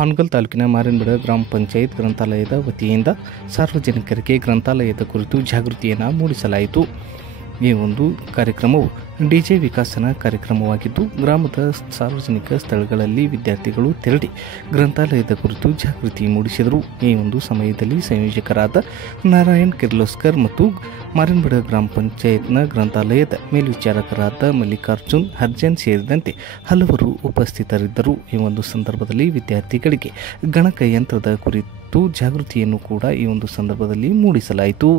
ಹಾನಗಲ್ ತಾಲೂಕಿನ ಮಾರೇನಬೇಡ ಗ್ರಾಮ ಪಂಚಾಯತ್ ಗ್ರಂಥಾಲಯದ ವತಿಯಿಂದ ಸಾರ್ವಜನಿಕರಿಗೆ ಗ್ರಂಥಾಲಯದ ಕುರಿತು ಜಾಗೃತಿಯನ್ನು ಮೂಡಿಸಲಾಯಿತು. ಈ ಒಂದು ಕಾರ್ಯಕ್ರಮವು ಡಿಜೆ ವಿಕಾಸನ ಕಾರ್ಯಕ್ರಮವಾಗಿದ್ದು, ಗ್ರಾಮದ ಸಾರ್ವಜನಿಕ ಸ್ಥಳಗಳಲ್ಲಿ ವಿದ್ಯಾರ್ಥಿಗಳು ತೆರಳಿ ಗ್ರಂಥಾಲಯದ ಕುರಿತು ಜಾಗೃತಿ ಮೂಡಿಸಿದರು. ಈ ಒಂದು ಸಮಯದಲ್ಲಿ ಸಂಯೋಜಕರಾದ ನಾರಾಯಣ್ ಕಿರ್ಲೋಸ್ಕರ್ ಮತ್ತು ಮಾರೇನಬೇಡ ಗ್ರಾಮ ಪಂಚಾಯತ್ನ ಗ್ರಂಥಾಲಯದ ಮೇಲ್ವಿಚಾರಕರಾದ ಮಲ್ಲಿಕಾರ್ಜುನ್ ಹರ್ಜನ್ ಸೇರಿದಂತೆ ಹಲವರು ಉಪಸ್ಥಿತರಿದ್ದರು. ಈ ಒಂದು ಸಂದರ್ಭದಲ್ಲಿ ವಿದ್ಯಾರ್ಥಿಗಳಿಗೆ ಗಣಕಯಂತ್ರದ ಕುರಿತು ಜಾಗೃತಿಯನ್ನು ಕೂಡ ಈ ಒಂದು ಸಂದರ್ಭದಲ್ಲಿ ಮೂಡಿಸಲಾಯಿತು.